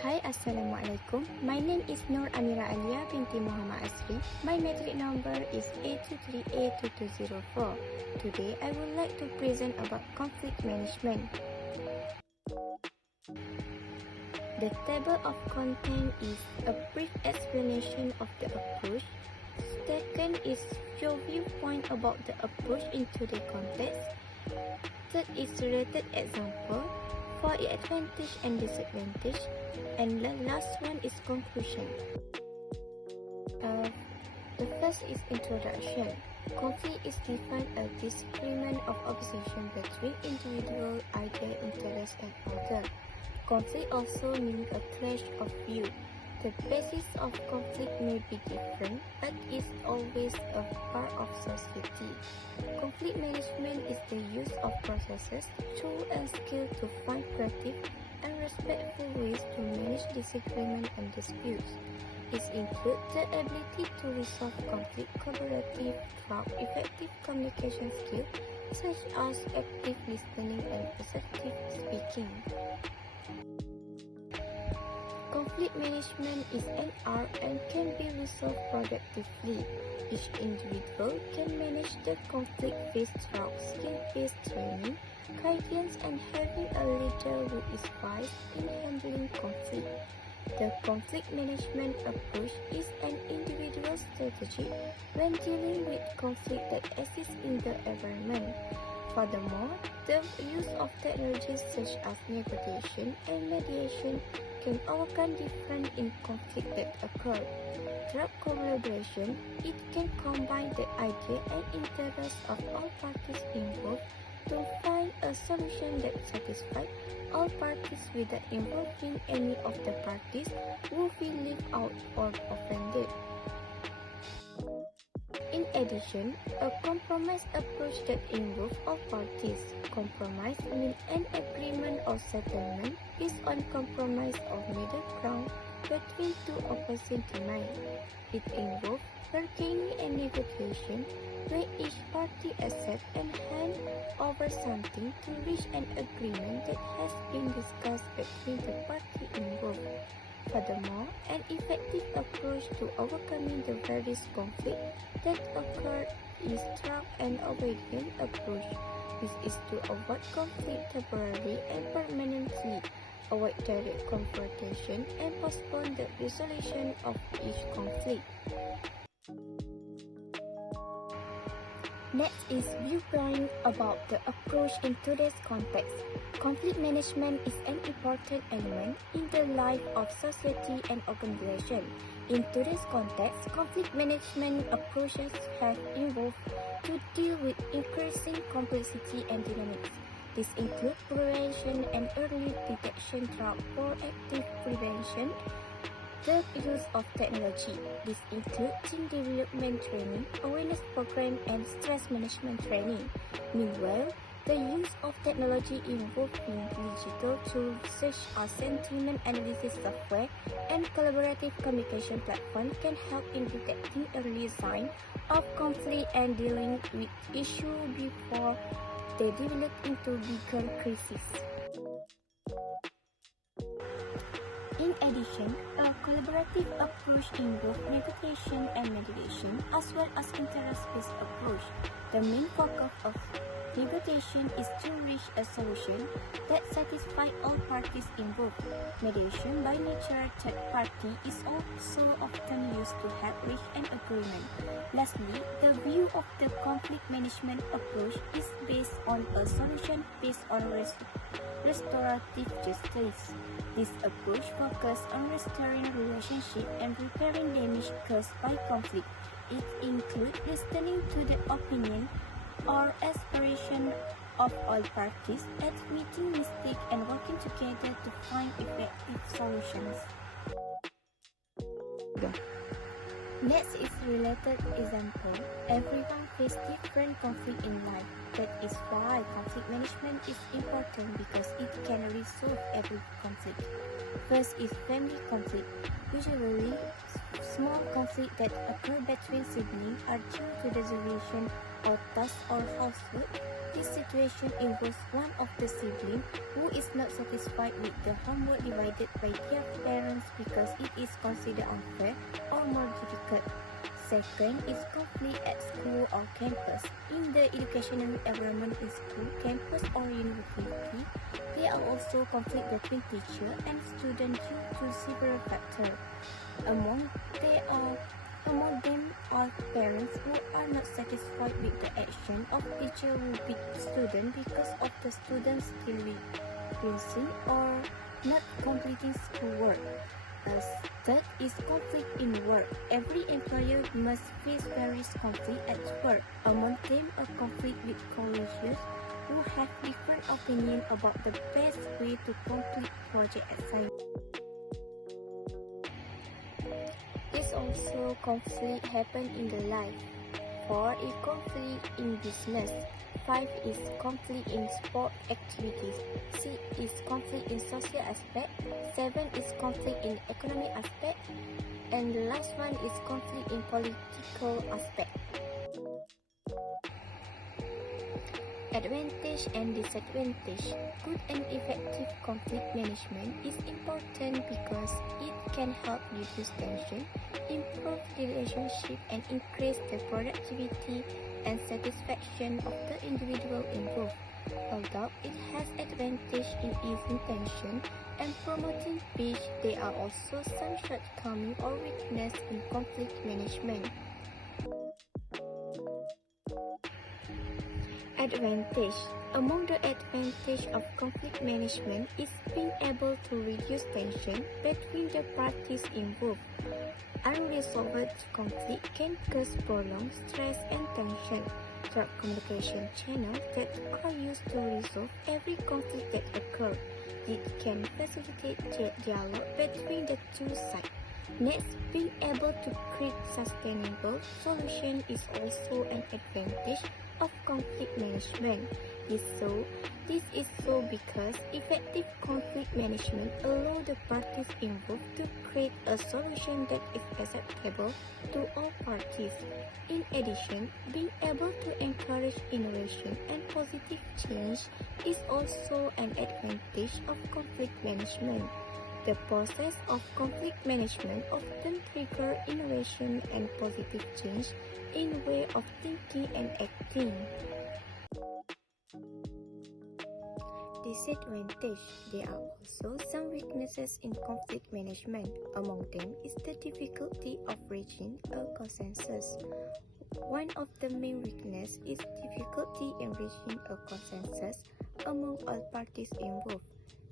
Hi, Assalamualaikum. My name is Amira Alia, Binti Muhammad Asri. My metric number is A23A2204. Today, I would like to present about conflict management. The table of content is a brief explanation of the approach. Second is your viewpoint about the approach into the context. Third is related example for its advantage and disadvantage. And the last one is conclusion. The first is introduction. Conflict is defined as disagreement of opposition between individual, idea, interest, and other. Conflict also means a clash of view. The basis of conflict may be different, but is always a part of society. Conflict management is the use of processes, tools, and skill to find creative and respectful ways to manage disagreement and disputes. It includes the ability to resolve conflict collaboratively through effective communication skills such as active listening and assertive speaking. Conflict management is an art and can be resolved productively. Each individual can manage the conflict faced through skill-based training, guidance, and having a leader who is wise in handling conflict. The conflict management approach is an individual strategy when dealing with conflict that exists in the environment. Furthermore, the use of technologies such as negotiation and mediation can overcome difference in conflict that occur. Through collaboration, it can combine the idea and interests of all parties involved to find a solution that satisfies all parties without involving any of the parties who feel left out or offended. In addition, a compromise approach that involves all parties. Compromise means an agreement or settlement based on compromise of middle ground between two opposing demands. It involves bargaining and negotiation, where each party accepts and hands over something to reach an agreement that has been discussed between the parties involved. Furthermore, an effective approach to overcoming the various conflicts that occur is through an obedient approach. This is to avoid conflict temporarily and permanently, avoid direct confrontation, and postpone the resolution of each conflict. Next is viewpoint about the approach in today's context. Conflict management is an important element in the life of society and organization. In today's context, conflict management approaches have evolved to deal with increasing complexity and dynamics. This includes prevention and early detection through proactive prevention, the use of technology. This includes team development training, awareness program, and stress management training. Meanwhile, the use of technology involving digital tools such as sentiment analysis software and collaborative communication platforms can help in detecting early signs of conflict and dealing with issues before they develop into bigger crises. In addition, a collaborative approach involves negotiation and mediation as well as interest-based approach. The main focus of negotiation is to reach a solution that satisfies all parties involved. Mediation by nature third party is also often used to help reach an agreement. Lastly, the view of the conflict management approach is based on a solution based on restorative justice. This approach focuses on restoring relationships and repairing damage caused by conflict. It includes listening to the opinion or aspiration of all parties, admitting mistakes, and working together to find effective solutions. Next is related example. Everyone faces different conflict in life. That is why conflict management is important because it can resolve every conflict. First is family conflict. Usually, small conflicts that occur between siblings are due to the division of tasks or housework. This situation involves one of the siblings who is not satisfied with the homework divided by their parents because it is considered unfair or more difficult. Second is conflict at school or campus. In the educational environment in school, campus or university, there are also conflicts between teacher and student due to several factors. Among them are parents who are not satisfied with the action of teacher who beat student because of the students still refusing or not completing schoolwork. Third is conflict in work. Every employer must face various conflicts at work. Among them are conflict with colleagues who have different opinions about the best way to complete project assignment. This also conflict happen in the life. 4 is conflict in business. 5 is conflict in sport activities. 6 is conflict in social aspect. 7 is conflict in economic aspect. And the last one is conflict in political aspect. Advantage and disadvantage. Good and effective conflict management is important because it can help reduce tension, improve relationship, and increase the productivity and satisfaction of the individual involved. Although it has advantage in easing tension and promoting peace, there are also some shortcomings or weakness in conflict management. Advantage. Among the advantage of conflict management is being able to reduce tension between the parties involved. Unresolved conflict can cause prolonged stress and tension. Short communication channels that are used to resolve every conflict that occurs. It can facilitate dialogue between the two sides. Next, being able to create sustainable solution is also an advantage of conflict management. This is so because effective conflict management allows the parties involved to create a solution that is acceptable to all parties. In addition, being able to encourage innovation and positive change is also an advantage of conflict management. The process of conflict management often triggers innovation and positive change in way of thinking and acting. Disadvantage. There are also some weaknesses in conflict management. Among them is the difficulty of reaching a consensus. One of the main weaknesses is difficulty in reaching a consensus among all parties involved.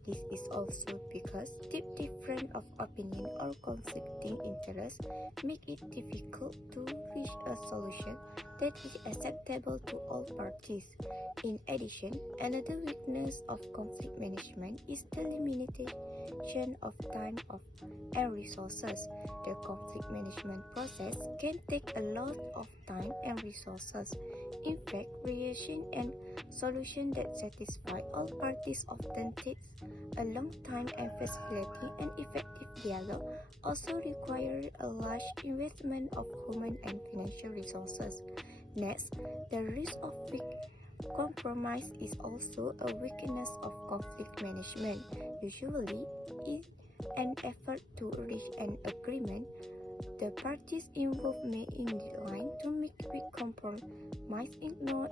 This is also because deep difference of opinion or conflicting interests make it difficult to reach a solution that is acceptable to all parties. In addition, another weakness of conflict management is the limitation of time and resources. The conflict management process can take a lot of time and resources. In fact, creation and solution that satisfy all parties often takes a long time, and facilitating an effective dialogue also requires a large investment of human and financial resources. Next, the risk of weak compromise is also a weakness of conflict management. Usually, in an effort to reach an agreement, the parties involved may incline to make weak compromise ignore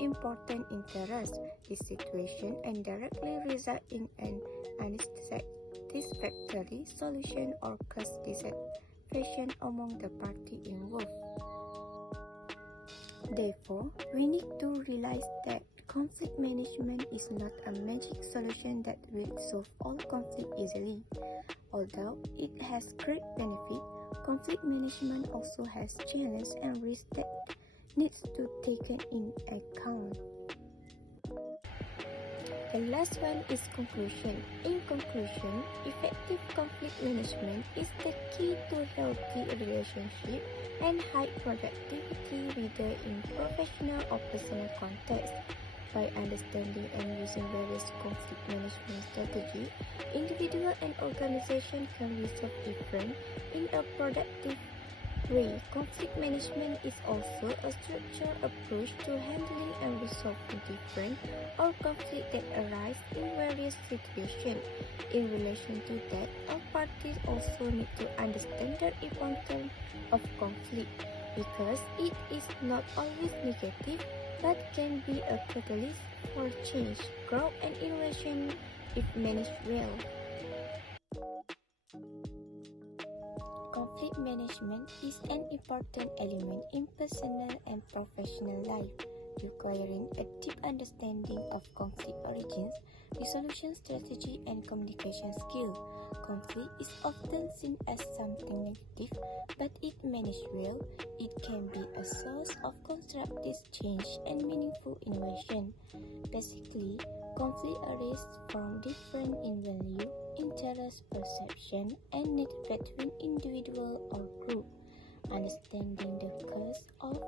important interests. This situation indirectly results in an unsatisfactory solution or cause dissatisfaction among the parties involved. Therefore, we need to realize that conflict management is not a magic solution that will solve all conflict easily. Although it has great benefit, conflict management also has challenges and risks that needs to be taken in account. The last one is conclusion. In conclusion, effective conflict management is the key to healthy relationship and high productivity whether in professional or personal context. By understanding and using various conflict management strategies, individual and organization can resolve different in a productive 3. Conflict management is also a structured approach to handling and resolving different or conflict that arise in various situations. In relation to that, all parties also need to understand the importance of conflict because it is not always negative but can be a catalyst for change, growth, and innovation if managed well. Conflict management is an important element in personal and professional life, requiring a deep understanding of conflict origins, resolution strategy, and communication skill. Conflict is often seen as something negative, but if managed well, it can be a source of constructive change and meaningful innovation. Basically, conflict arises from difference in value, interest, perception, and need between individual or group. Understanding the cause of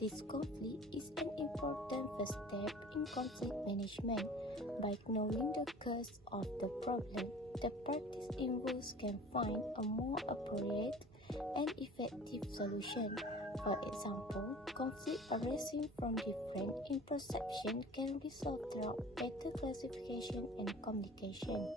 this conflict is an important first step in conflict management. By knowing the cause of the problem, the parties involved can find a more appropriate and effective solution. For example, conflict arising from difference in perception can resolve through better classification and communication.